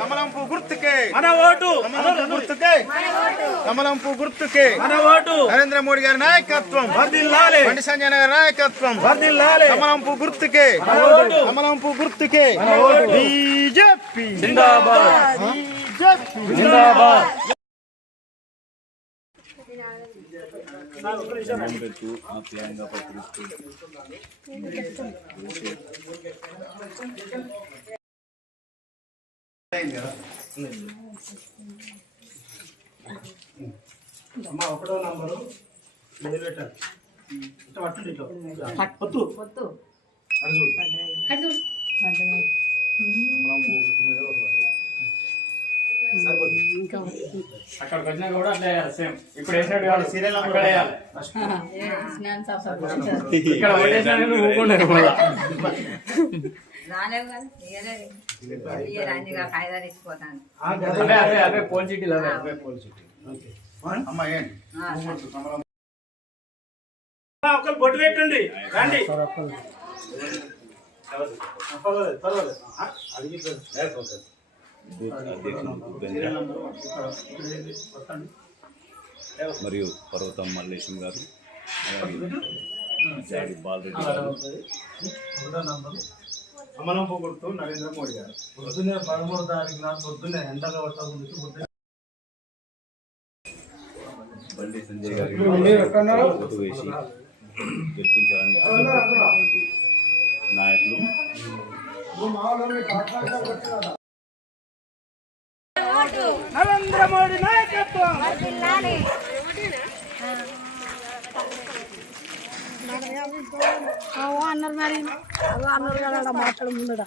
కమలంపు గుర్తుకే. మన ఓటు! కమలంపు గుర్తుకే. కమలంపు గుర్తుకే. మన ఓటు! నరేంద్ర మోడీ గారి నాయకత్వం. వర్దిల్లాలి! బండి సంజయ్ గారి నాయకత్వం. వర్దిల్లాలి! కమలంపు గుర్తుకే. ఓటు. కమలంపు గుర్తుకే. ఓటు. బీజేపీ. జిందాబాద్! బీజేపీ. జిందాబాద్! అమ్మ ఒకటో నంబరు పెట్టాలి పట్టుండి ఇట్లా. పొత్తు. పొత్తు. అటు చూడు. కమలంపు గుర్తు మీద ఓటు పడాలి. సరిపోతుంది. అక్కడికి వచ్చినా కూడా అట్లా వేయాలి సేమ్ ఇప్పుడు వేసినట్టు కాదు సీరియల్ అక్కడ వేయాలి. ఇక్కడ పోల్. ఓకే. అమ్మ ఏంటి ఒకరు బొట్టు పెట్టండి రండి పర్వాలేదు పర్వాలేదు ఆ, మరియు పర్వతం మల్లేశం గారు అలాగే జాడి బాలరెడ్డి గారు. కమలంపు గుర్తు నరేంద్ర మోడీ గారు. పొద్దున్నే పదమూడు తారీఖు నాడు పొద్దున్నే ఎండగా పట్టకుండా పొద్దున్నే బండి సంజయ్ గారి ఓటు వేసి గెలిపించాలని నాయకులు. నరేంద్ర మోడీ నాయకత్వం అన్నారు మరి. అన్నారు కదా మాట్లాడు ముందట.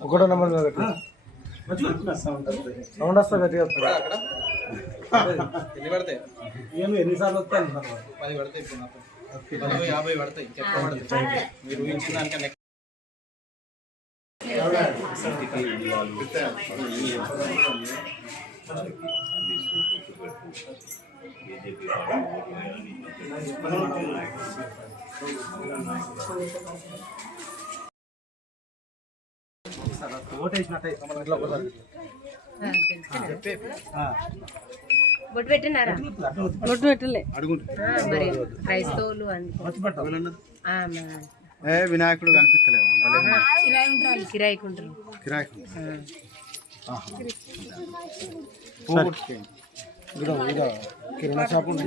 ఒకటో నెంబర్ మీద సౌండ్ వస్తా గట్టిగా ఎన్ని పడతాయి? ఏమి ఎన్నిసార్లు వస్తాను పది పడతాయి పది యాభై పడతాయి. పడతాయి. మీరు ఊహించిన దానికన్నా ఓటేసినట్టే. ఒకసారి బొట్టు పెట్టినారా? నోటు పెట్టలే. ఆ, మరి క్రైస్తవులు అనుకో ఆ, మన- ఏ వినాయకుడు కనిపిస్తలేదా? కిరాయికుంటారు. కిరాయి ఇదో ఇదో కిరాణా షాప్ ఉంది.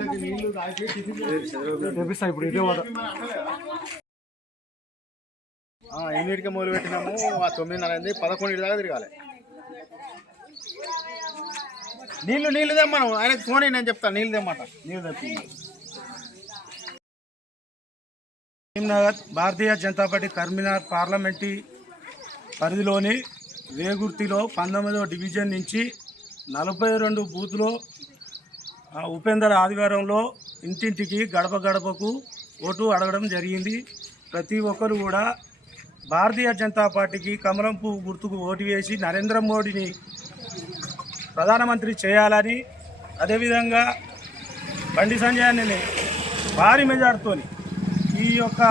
చూపిస్తా ఇప్పుడు ఇదే పోతా ఎనిమిదికి మొదలు పెట్టినాము ఆ తొమ్మిదిన్నర అయింది. పదకొండు దాకా తిరగాలి. నీళ్ళు నీళ్ళు తెమ్మను. ఆయనకు ఫోన్ నేను చెప్తాను. నీళ్ళు తెమ్మాట. నీళ్ళు తెప్పి కరీంనగర్ భారతీయ జనతా పార్టీ కరీంనగర్ పార్లమెంటరీ పరిధిలోని వేగుర్తిలో పంతొమ్మిదవ డివిజన్ నుంచి నలభై రెండు బూత్లో ఆ, ఉపేందర్ ఆదివారంలో ఇంటింటికి గడప గడపకు ఓటు అడగడం జరిగింది. ప్రతి ఒక్కరు కూడా భారతీయ జనతా పార్టీకి కమలం పువ్వు గుర్తుకు ఓటు వేసి నరేంద్ర మోడీని ప్రధానమంత్రి చేయాలని అదేవిధంగా బండి సంజయాన్ని భారీ మెజార్టీతోని ఈ యొక్క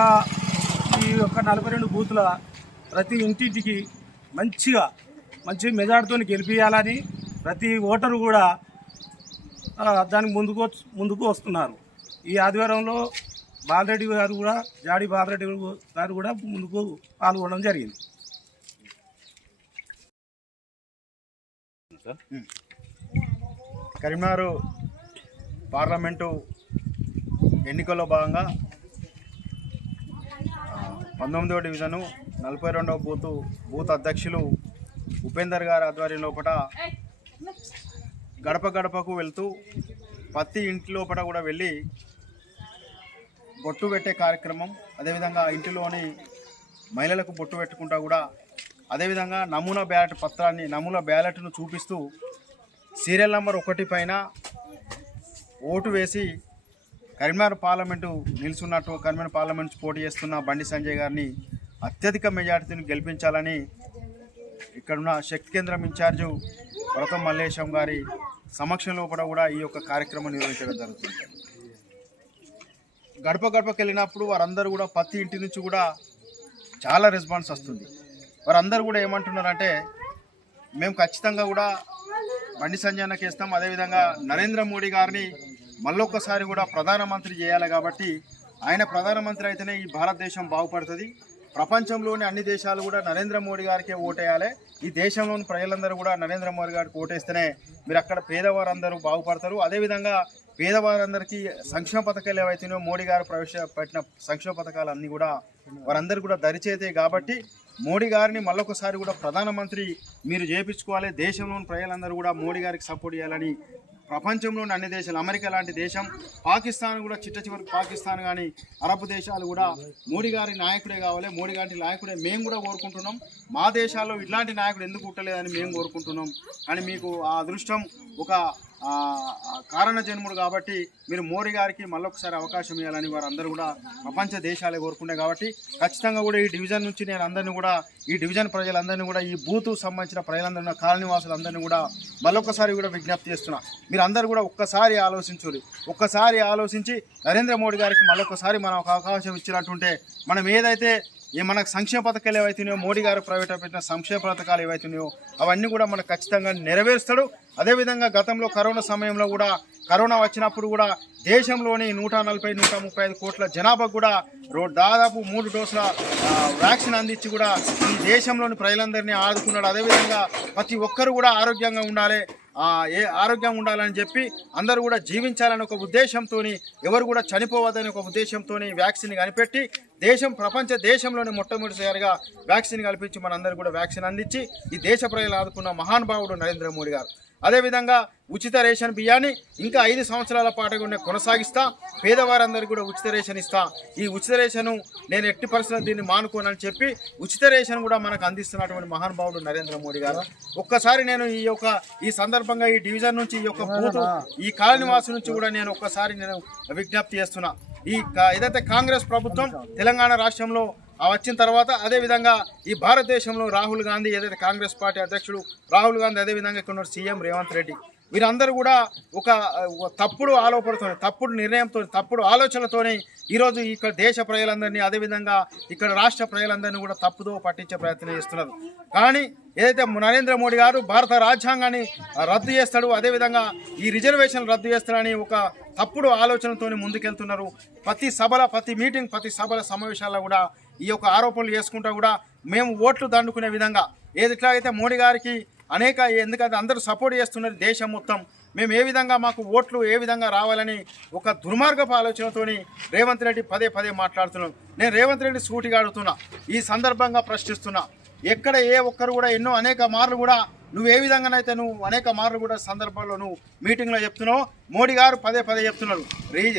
ఈ యొక్క నలభై రెండు బూతుల ప్రతి ఇంటింటికి మంచిగా మంచి మెజార్టీతో గెలిపించాలని ప్రతి ఓటరు కూడా దానికి ముందుకు ముందుకు వస్తున్నారు. ఈ ఆదివారంలో బాలరెడ్డి గారు కూడా జాడి బాలరెడ్డి గారు కూడా ముందుకు పాల్గొనడం జరిగింది. కరీంనగర్ పార్లమెంటు ఎన్నికల్లో భాగంగా పంతొమ్మిదవ డివిజను నలభై రెండవ బూతు బూత్ అధ్యక్షులు ఉపేందర్ గారి ఆధ్వర్యం లోపల గడప గడపకు వెళ్తూ ప్రతి ఇంటి లోపల కూడా వెళ్ళి బొట్టు పెట్టే కార్యక్రమం అదేవిధంగా ఇంటిలోని మహిళలకు బొట్టు పెట్టుకుంటా కూడా అదేవిధంగా నమూనా బ్యాలెట్ పత్రాన్ని నమూనా బ్యాలెట్ను చూపిస్తూ సీరియల్ నెంబర్ ఒకటి పైన ఓటు వేసి కరీంనగర్ పార్లమెంటు నిలుచున్నట్టు కరీంనగర్ పార్లమెంట్ పోటీ చేస్తున్న బండి సంజయ్ గారిని అత్యధిక మెజార్టీని గెలిపించాలని ఇక్కడున్న శక్తి కేంద్రం ఇన్ఛార్జు వ్రతం మల్లేశం గారి సమక్షంలో కూడా ఈ యొక్క కార్యక్రమం నిర్వహించడం జరుగుతుంది. గడప గడపకి వెళ్ళినప్పుడు వారందరూ కూడా ప్రతి ఇంటి నుంచి కూడా చాలా రెస్పాన్స్ వస్తుంది. వారందరూ కూడా ఏమంటున్నారంటే మేము ఖచ్చితంగా కూడా బండి సంజయనకి ఇస్తాం అదేవిధంగా నరేంద్ర మోడీ గారిని మళ్ళొక్కసారి కూడా ప్రధానమంత్రి చేయాలి కాబట్టి ఆయన ప్రధానమంత్రి అయితేనే ఈ భారతదేశం బాగుపడుతుంది. ప్రపంచంలోని అన్ని దేశాలు కూడా నరేంద్ర మోడీ గారికే ఓటేయాలి. ఈ దేశంలోని ప్రజలందరూ కూడా నరేంద్ర మోడీ గారికి ఓటేస్తేనే మీరు అక్కడ పేదవారందరూ బాగుపడతారు. అదేవిధంగా పేదవారందరికీ సంక్షేమ పథకాలు ఏవైతేనో మోడీ గారు ప్రవేశపెట్టిన సంక్షేమ పథకాలు అన్నీ కూడా వారందరూ కూడా దరిచేతే కాబట్టి మోడీ గారిని మళ్ళొకసారి కూడా ప్రధానమంత్రి మీరు చేయించుకోవాలి దేశంలోని ప్రజలందరూ కూడా మోడీ గారికి సపోర్ట్ చేయాలని ప్రపంచంలోని అన్ని దేశాలు అమెరికా లాంటి దేశం పాకిస్తాన్ కూడా చిట్ట చివరికి పాకిస్తాన్ కానీ అరబ్ దేశాలు కూడా మోడీ గారి నాయకుడే కావాలి. మోడీ గారి నాయకుడే మేము కూడా కోరుకుంటున్నాం. మా దేశాల్లో ఇట్లాంటి నాయకుడు ఎందుకు పుట్టలేదని మేము కోరుకుంటున్నాం. కానీ మీకు ఆ అదృష్టం ఒక కారణ జన్ముడు కాబట్టి మీరు మోడీ గారికి మళ్ళొకసారి అవకాశం ఇవ్వాలని వారందరూ కూడా ప్రపంచ దేశాలే కోరుకుంటే కాబట్టి ఖచ్చితంగా కూడా ఈ డివిజన్ నుంచి నేను అందరినీ కూడా ఈ డివిజన్ ప్రజలందరినీ కూడా ఈ బూత్ సంబంధించిన ప్రజలందరినీ కాలనీవాసులందరినీ కూడా మళ్ళొకసారి కూడా విజ్ఞప్తి చేస్తున్నా. మీరు అందరూ కూడా ఒక్కసారి ఆలోచించాలి ఒక్కసారి ఆలోచించి నరేంద్ర మోడీ గారికి మళ్ళొకసారి మనం ఒక అవకాశం ఇచ్చినట్టుంటే మనం ఏదైతే ఏ మనకు సంక్షేమ పథకాలు ఏవైతున్నాయో మోడీ గారు ప్రవేశపెట్టిన సంక్షేమ పథకాలు ఏవైతున్నాయో అవన్నీ కూడా మనకు ఖచ్చితంగా నెరవేరుస్తాడు. అదేవిధంగా గతంలో కరోనా సమయంలో కూడా కరోనా వచ్చినప్పుడు కూడా దేశంలోని నూట నలభై నూట ముప్పై ఐదు కోట్ల జనాభా కూడా రో దాదాపు మూడు డోసుల వ్యాక్సిన్ అందించి కూడా ఈ దేశంలోని ప్రజలందరినీ ఆదుకున్నాడు. అదేవిధంగా ప్రతి ఒక్కరు కూడా ఆరోగ్యంగా ఉండాలి. ఏ ఆరోగ్యం ఉండాలని చెప్పి అందరూ కూడా జీవించాలని ఒక ఉద్దేశంతో ఎవరు కూడా చనిపోవద్దని ఒక ఉద్దేశంతో వ్యాక్సిన్ కనిపెట్టి దేశం ప్రపంచ దేశంలోనే మొట్టమొదటిసారిగా వ్యాక్సిన్ కల్పించి మనందరూ కూడా వ్యాక్సిన్ అందించి ఈ దేశ ప్రజలు ఆదుకున్న మహానుభావుడు నరేంద్ర మోడీ గారు. అదేవిధంగా ఉచిత రేషన్ బియ్యాన్ని ఇంకా ఐదు సంవత్సరాల పాటు కూడా కొనసాగిస్తా పేదవారందరికీ కూడా ఉచిత రేషన్ ఇస్తా. ఈ ఉచిత రేషను నేను ఎట్టి పరిస్థితుల్లో దీన్ని మానుకోనని చెప్పి ఉచిత రేషన్ కూడా మనకు అందిస్తున్నటువంటి మహానుభావుడు నరేంద్ర మోడీ గారు. ఒక్కసారి నేను ఈ యొక్క ఈ సందర్భంగా ఈ డివిజన్ నుంచి ఈ యొక్క బూత్ ఈ కాలనివాసు నుంచి కూడా నేను ఒక్కసారి నేను విజ్ఞప్తి చేస్తున్నా. ఈ ఏదైతే కాంగ్రెస్ ప్రభుత్వం తెలంగాణ రాష్ట్రంలో వచ్చిన తర్వాత అదేవిధంగా ఈ భారతదేశంలో రాహుల్ గాంధీ ఏదైతే కాంగ్రెస్ పార్టీ అధ్యక్షుడు రాహుల్ గాంధీ అదేవిధంగా ఇక్కడ ఉన్న సీఎం రేవంత్ రెడ్డి. వీరందరూ కూడా ఒక తప్పుడు ఆలోపనతో తప్పుడు నిర్ణయంతో తప్పుడు ఆలోచనలతోనే ఈరోజు ఇక్కడ దేశ ప్రజలందరినీ అదేవిధంగా ఇక్కడ రాష్ట్ర ప్రజలందరినీ కూడా తప్పుదో పట్టించే ప్రయత్నం చేస్తున్నారు. కానీ ఏదైతే నరేంద్ర మోడీ గారు భారత రాజ్యాంగాన్ని రద్దు చేస్తాడు అదేవిధంగా ఈ రిజర్వేషన్ రద్దు చేస్తాడని ఒక తప్పుడు ఆలోచనతో ముందుకెళ్తున్నారు. ప్రతి సభల ప్రతి మీటింగ్ ప్రతి సభల సమావేశాల్లో కూడా ఈ యొక్క ఆరోపణలు చేసుకుంటూ కూడా మేము ఓట్లు దండుకునే విధంగా ఏది మోడీ గారికి అనేక ఎందుకంటే అందరూ సపోర్ట్ చేస్తున్నారు దేశం మొత్తం మేము ఏ విధంగా మాకు ఓట్లు ఏ విధంగా రావాలని ఒక దుర్మార్గపు ఆలోచనతోని రేవంత్ రెడ్డి పదే పదే మాట్లాడుతున్నాం. నేను రేవంత్ రెడ్డి సూటిగా అడుగుతున్నా ఈ సందర్భంగా ప్రశ్నిస్తున్నా ఎక్కడ ఏ ఒక్కరు కూడా ఎన్నో అనేక మార్లు కూడా నువ్వు ఏ విధంగానైతే నువ్వు అనేక మార్లు కూడా సందర్భాల్లో నువ్వు మీటింగ్లో చెప్తున్నావు మోడీ గారు పదే పదే చెప్తున్నారు.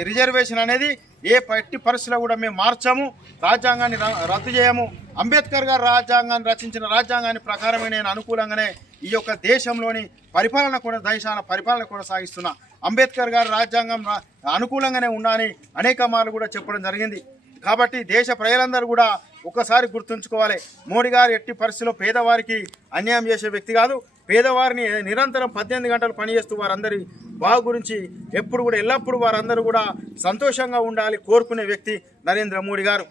రిజర్వేషన్ అనేది ఏ పట్టి పరిస్థితిలో కూడా మేము మార్చాము రాజ్యాంగాన్ని ర- రద్దు చేయము. అంబేద్కర్ గారు రాజ్యాంగాన్ని రచించిన రాజ్యాంగాన్ని ప్రకారమే నేను అనుకూలంగానే ఈ యొక్క దేశంలోని పరిపాలన కూడా దేశాల పరిపాలన కూడా సాగిస్తున్నా. అంబేద్కర్ గారు రాజ్యాంగం రా- అనుకూలంగానే అని అనేక మార్లు కూడా చెప్పడం జరిగింది. కాబట్టి దేశ ప్రజలందరూ కూడా ఒక్కసారి గుర్తుంచుకోవాలి. మోడీ గారు ఎట్టి పరిస్థితిలో పేదవారికి అన్యాయం చేసే వ్యక్తి కాదు. పేదవారిని నిరంతరం పద్దెనిమిది గంటలు పనిచేస్తూ వారందరి బాగు గురించి ఎప్పుడు కూడా ఎల్లప్పుడూ వారందరూ కూడా సంతోషంగా ఉండాలి కోరుకునే వ్యక్తి నరేంద్ర మోడీ గారు.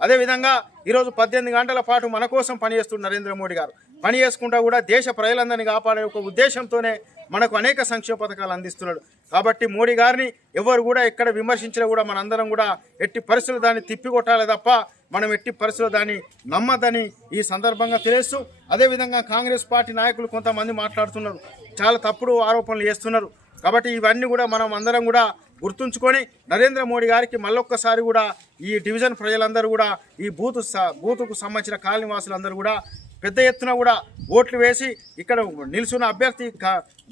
అదేవిధంగా ఈరోజు పద్దెనిమిది గంటల పాటు మన కోసం పనిచేస్తున్న నరేంద్ర మోడీ గారు. పని చేసుకుంటా కూడా దేశ ప్రజలందరినీ కాపాడే ఒక ఉద్దేశంతోనే మనకు అనేక సంక్షేమ పథకాలు అందిస్తున్నాడు. కాబట్టి మోడీ గారిని ఎవరు కూడా ఎక్కడ విమర్శించినా కూడా మనందరం కూడా ఎట్టి పరిస్థితులు దాన్ని తిప్పికొట్టాలి తప్ప మనం ఎట్టి పరిస్థితులు దాన్ని నమ్మదని ఈ సందర్భంగా తెలియస్తూ అదేవిధంగా కాంగ్రెస్ పార్టీ నాయకులు కొంతమంది మాట్లాడుతున్నారు. చాలా తప్పుడు ఆరోపణలు చేస్తున్నారు. కాబట్టి ఇవన్నీ కూడా మనం అందరం కూడా గుర్తుంచుకొని నరేంద్ర మోడీ గారికి మళ్ళొక్కసారి కూడా ఈ డివిజన్ ప్రజలందరూ కూడా ఈ బూత్ స- బూతుకు సంబంధించిన కాలనీ వాసులందరూ కూడా పెద్ద ఎత్తున కూడా ఓట్లు వేసి ఇక్కడ నిలుచున్న అభ్యర్థి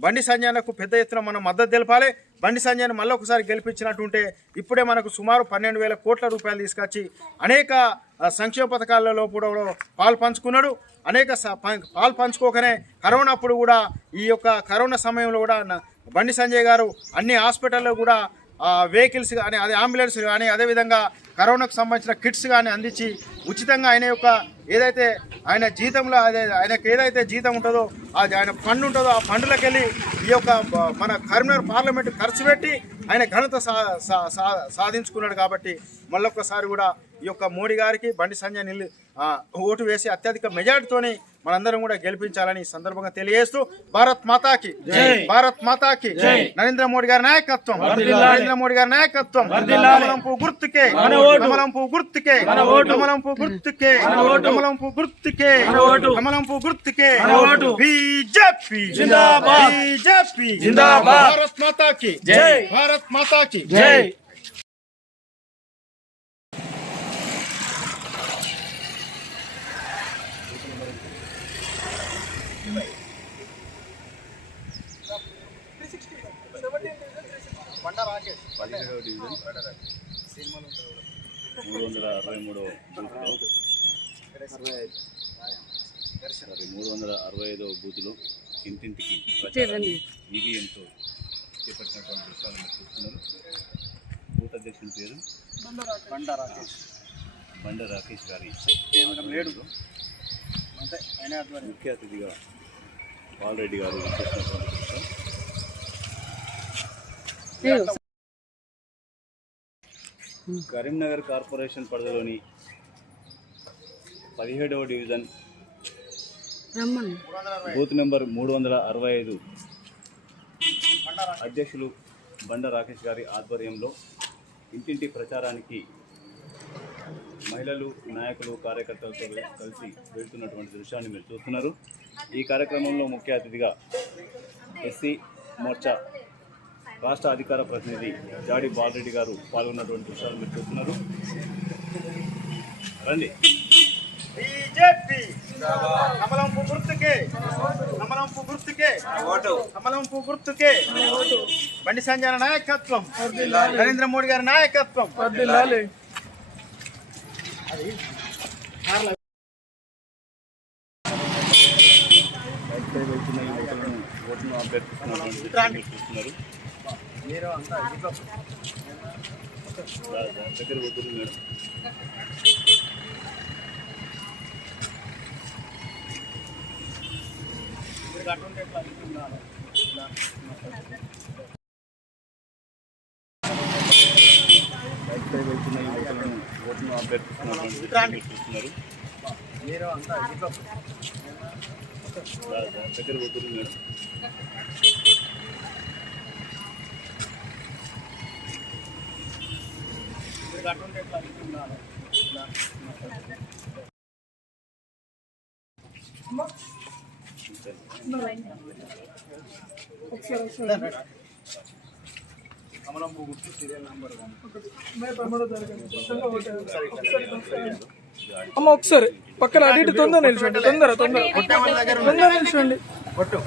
బండి సంజయనకు పెద్ద ఎత్తున మనం మద్దతు తెలపాలి. బండి సంజయ్ని మళ్ళీ ఒకసారి గెలిపించినట్టుంటే ఇప్పుడే మనకు సుమారు పన్నెండు వేల కోట్ల రూపాయలు తీసుకొచ్చి అనేక సంక్షేమ పథకాలలో కూడా పాలు పంచుకున్నాడు. అనేక పాలు పంచుకోకనే కరోనా అప్పుడు కూడా ఈ యొక్క కరోనా సమయంలో కూడా బండి సంజయ్ గారు అన్ని హాస్పిటల్లో కూడా వెహికల్స్ కానీ అదే అంబులెన్స్ కానీ అదేవిధంగా కరోనాకు సంబంధించిన కిట్స్ కానీ అందించి ఉచితంగా ఆయన యొక్క ఏదైతే ఆయన జీతంలో అదే ఆయనకు ఏదైతే జీతం ఉంటుందో అది ఆయన ఫండ్ ఉంటుందో ఆ ఫండ్లకు వెళ్ళి ఈ యొక్క మన కరీంనగర్ పార్లమెంట్ ఖర్చు పెట్టి ఆయన ఘనత సా సా- సా- సాధించుకున్నాడు కాబట్టి మళ్ళొక్కసారి కూడా ఈ యొక్క మోడీ గారికి బండి సంజయ్ నిల్లు ఆ, ఓటు వేసి అత్యధిక మెజార్టీతోని మనందరం కూడా గెలిపించాలని ఈ సందర్భంగా తెలియజేస్తూ భారత్ మాతాకి భారత్ మాతాకి నరేంద్ర మోడీ గారి నాయకత్వం నరేంద్ర మోడీ గారి నాయకత్వం కమలంపు గుర్తుకే కమలంపు గుర్తుకే కమలంపు గుర్తుకే కమలంపు గుర్తుకే కమలంపు గుర్తుకే. బీజేపీ. బీజేపీ. భారత్ మాతాకి. భారత్ మాతాకి. పదిహేడవ డివిజన్ మూడు వందల అరవై మూడవ బూత్లో. సారీ మూడు వందల అరవై ఐదవ బూత్లో ఇంటింటికి ఈవీఎంతో చేపట్టినటువంటి విషయాలు మీరు చూస్తున్నారు. బూత్ అధ్యక్షుని పేరు? బండ రాకేష్. బండ రాకేష్ గారి. ముఖ్య అతిథిగా బాలరెడ్డి గారు చేసినటువంటి కరీంనగర్ కార్పొరేషన్ పరిధిలోని పదిహేడవ డివిజన్ బూత్ నెంబర్ మూడు వందల అరవై ఐదు అధ్యక్షులు బండ రాకేష్ గారి ఆధ్వర్యంలో ఇంటింటి ప్రచారానికి మహిళలు నాయకులు కార్యకర్తలతో కలిసి వెళ్తున్నటువంటి దృశ్యాన్ని మీరు చూస్తున్నారు. ఈ కార్యక్రమంలో ముఖ్య అతిథిగా ఎస్సీ మోర్చా రాష్ట్ర అధికార ప్రతినిధి జాడి బాలరెడ్డి గారు పాల్గొన్నటువంటి దృశ్యాలు మీరు చూస్తున్నారు రండి. బీజేపీ కమలంపు గుర్తుకే. కమలంపు గుర్తుకే. కమలంపు గుర్తుకే. బండి సంజయ్ నాయకత్వం. నరేంద్ర మోడీ గారి నాయకత్వం. ఇక్కడ మీరు అంతా దగ్గర వద్దు మేడం వెళ్తున్న యువకులను ఓటును అభ్యర్థిస్తున్నటువంటి మీరు అంతా దగ్గర వద్దు మేడం కమలంపు గుర్తు సీరియల్ నంబర్ వన్ అమ్మ ఒకసారి పక్కన ఇటు తొందర నిల్చోండి. తొందర తొందర తొందర నిల్చోండి కొట్టు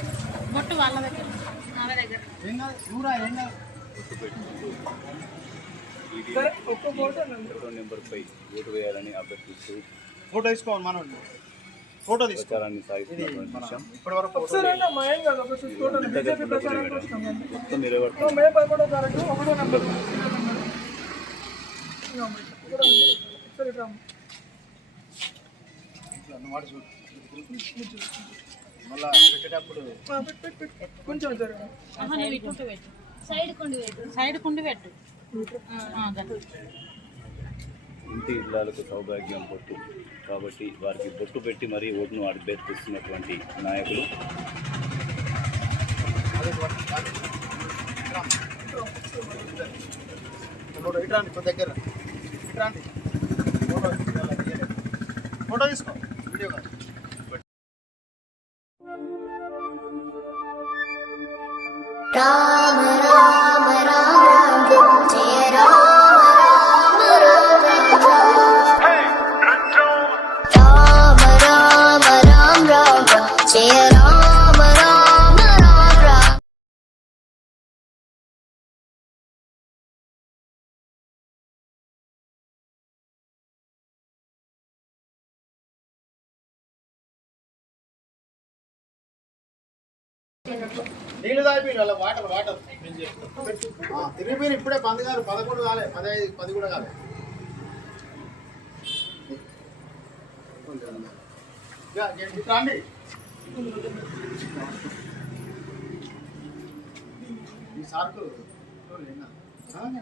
ఒకటో నెంబర్పై ఓటు వేయాలని అభ్యర్థిస్తూ ఫోటో తీసుకోవాలి మనం ఫోటో సాగిస్తున్నటువంటి విషయం. మొత్తం ఇరవై మళ్ళా పెట్టేటప్పుడు పెట్టు. కొంచెం సైడ్ కుండి పెట్టు. ఇంటి ఇళ్ళకు సౌభాగ్యం బొట్టు కాబట్టి వారికి బొట్టు పెట్టి మరీ ఓటును అభ్యర్థిస్తున్నటువంటి నాయకులు. దగ్గర. ఫోటో తీసుకో. వీడియో కాదు. నీళ్ళు తాగిపోయి వాళ్ళ వాటర్ తిరిగిపోయిన ఇప్పుడే బంద్ కాదు పదకొండు కాలే పదహైదు పది కూడా కాలే. రండి.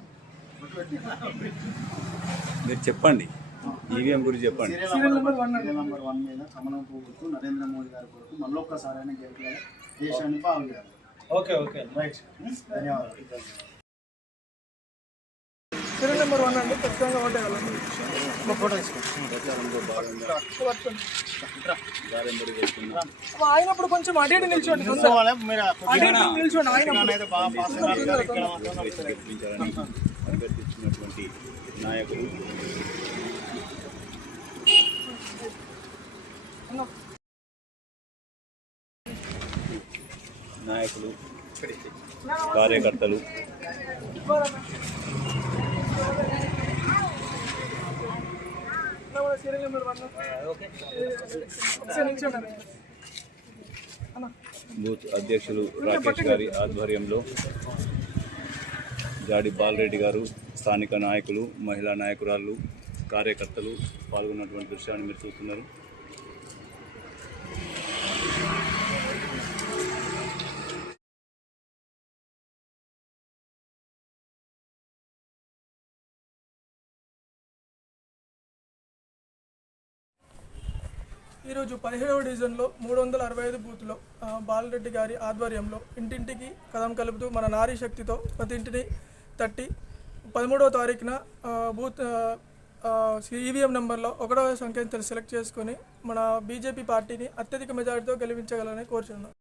మీరు చెప్పండి. ఈవీఎం గురించి చెప్పండి. Serial number one number one మీద కమలం పువ్వుకు నరేంద్ర మోడీ గారి కొరకు మళ్ళొక్కసారి అయినా గెలిపారు దేశాన్ని బాగుండాలి. Okay okay. రైట్ ధన్యవాదాలు సీరియల్ నెంబర్ వన్ అండి ఖచ్చితంగా ఫోటో ఆయనప్పుడు కొంచెం అటు ఇటు నిల్చోండి అటు ఇటు నిల్చోండి ఆయన అయితే నాయకులు కార్యకర్తలు. బూత్ అధ్యక్షులు రాకేష్ గారి ఆధ్వర్యంలో జాడి బాలరెడ్డి గారు స్థానిక నాయకులు మహిళా నాయకురాళ్ళు కార్యకర్తలు పాల్గొన్నటువంటి దృశ్యాన్ని మీరు చూస్తున్నారు. ఈరోజు పదిహేడవ డివిజన్లో మూడు వందల అరవై ఐదు బూత్లో బాలరెడ్డి గారి ఆధ్వర్యంలో ఇంటింటికి కథం కలుపుతూ మన నారీ శక్తితో ప్రతి ఇంటిని తట్టి పదమూడవ తారీఖున బూత్ ఈవీఎం నెంబర్లో ఒకటవ సంఖ్యను సెలెక్ట్ చేసుకొని మన బీజేపీ పార్టీని అత్యధిక మెజారిటీతో గెలిపించగలని కోరుచున్నాం.